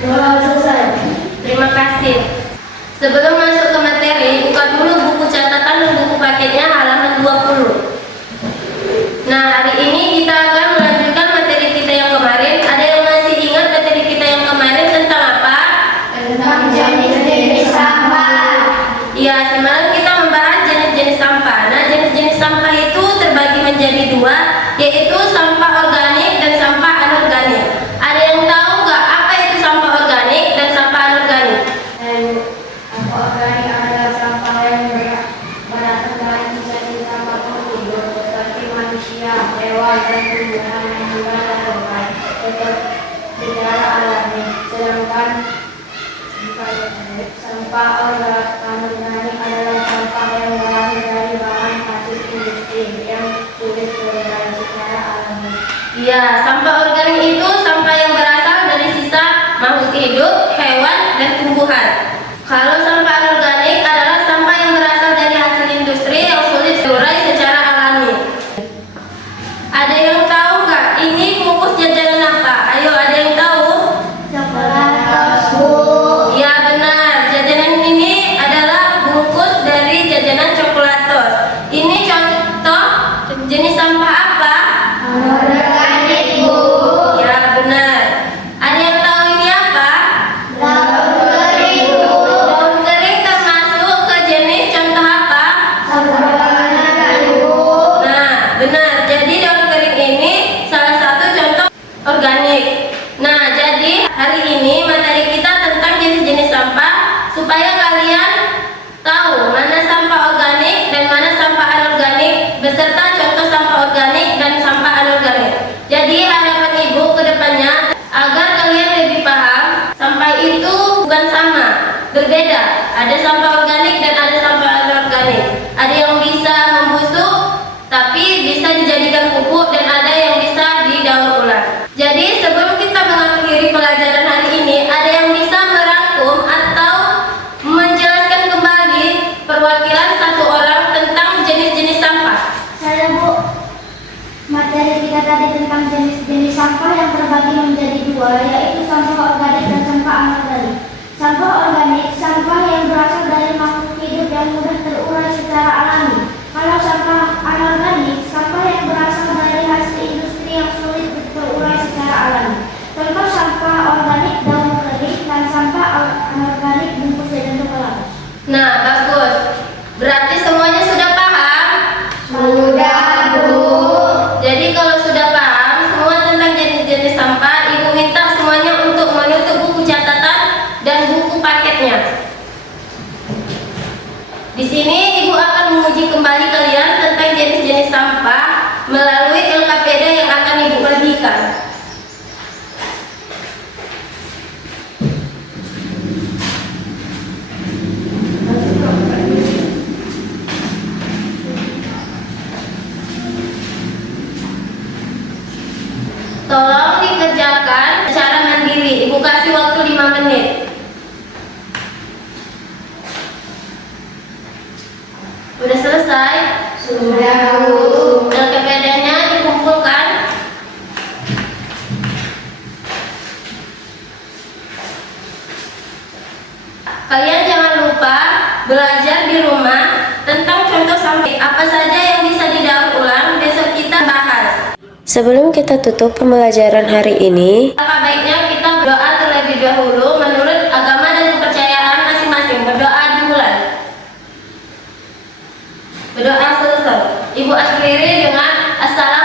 Doa selesai. Terima kasih. Sebelum masuk ke materi, buka dulu buku catatan dan buku paketnya halaman 20. Nah, hari ini kita akan melanjutkan materi kita yang kemarin. Ada yang masih ingat materi kita yang kemarin tentang apa? Tentang jenis-jenis sampah. Ya, semalam kita membahas jenis-jenis sampah. Nah, jenis-jenis sampah itu terbagi menjadi dua, yaitu sampah organik dan sampah anorganik. Ada yang tahu nggak apa itu sampah organik dan sampah anorganik? Sampah organik adalah sampah yang berasal dari sisa sampah hidup seperti manusia, hewan, dan tumbuhan yang juga terdapat secara alami. Sedangkan sampah anorganik adalah sampah yang berasal dari bahan hasil industri yang sulit terurai secara alami. Ya, sampah organik itu sampah yang berasal dari sisa makhluk hidup, hewan, dan tumbuhan. Kalau sampah anorganik adalah sampah yang berasal dari hasil industri yang sulit terurai secara alami. Ada yang tahu nggak ini bungkus jajanan apa? Ayo, ada yang tahu? Coklat, Bu. Ya, benar. Jajanan ini adalah bungkus dari jajanan coklatos. Ini contoh jenis sampah apa? Organik, Bu. Ya, benar. Ada yang tahu ini apa? Daun kering, Bu. Daun kering termasuk ke jenis contoh apa? Sampah organik, Bu. Nah, benar. Jadi daun kering ini salah satu contoh organik. Nah, jadi hari ini materi kita tentang jenis-jenis sampah supaya kalian tahu mana sampah organik dan mana sampah anorganik beserta contoh sampah organik dan sampah anorganik. Jadi harapan Ibu ke depannya agar kalian lebih paham sampah itu bukan sama, berbeda. Ada sampah organik dan ada sampah anorganik. Ada yang bisa membusuk tapi bisa dijadikan pupuk dan ada yang bisa didaur ulang. Jadi sebelum kita mengakhiri pelajaran hari ini, ada yang bisa merangkum atau menjelaskan kembali perwakilan satu orang tentang jenis-jenis sampah. Saya, Bu. Materi kita tadi tentang jenis-jenis sampah yang terbagi menjadi dua, yaitu sampah organik dan sampah anorganik. Sampah organik, sampah yang berasal dari makhluk hidup yang mudah terurai secara alami. Kalau sampah anorganik, sampah yang berasal dari hasil industri yang sulit terurai secara alami. Contoh sampah organik, daun kering, dan sampah anorganik, bungkus jajan coklat. Nah, bagus. Berarti semuanya sudah paham? Sudah, Bu. Jadi kalau sudah paham semua tentang jenis-jenis sampah, Ibu minta semuanya untuk menutup buku catatan dan buku paketnya. Di sini Ibu akan menguji kembali kalian tentang jenis-jenis sampah melalui LKPD yang akan Ibu bagikan. Tolong dikerjakan secara mandiri. Ibu kasih waktu 5 menit. Udah selesai? Sudah, Bu. LKPD-nya dikumpulkan. Kalian jangan lupa belajar di rumah tentang contoh sampah. Apa saja yang bisa didaur ulang, besok kita bahas. Sebelum kita tutup pembelajaran hari ini, Apa baiknya kita berdoa terlebih dahulu menurut agama dan kepercayaan masing-masing. Berdoa dimulai. Berdoa selesai. Ibu akhiri dengan assalamualaikum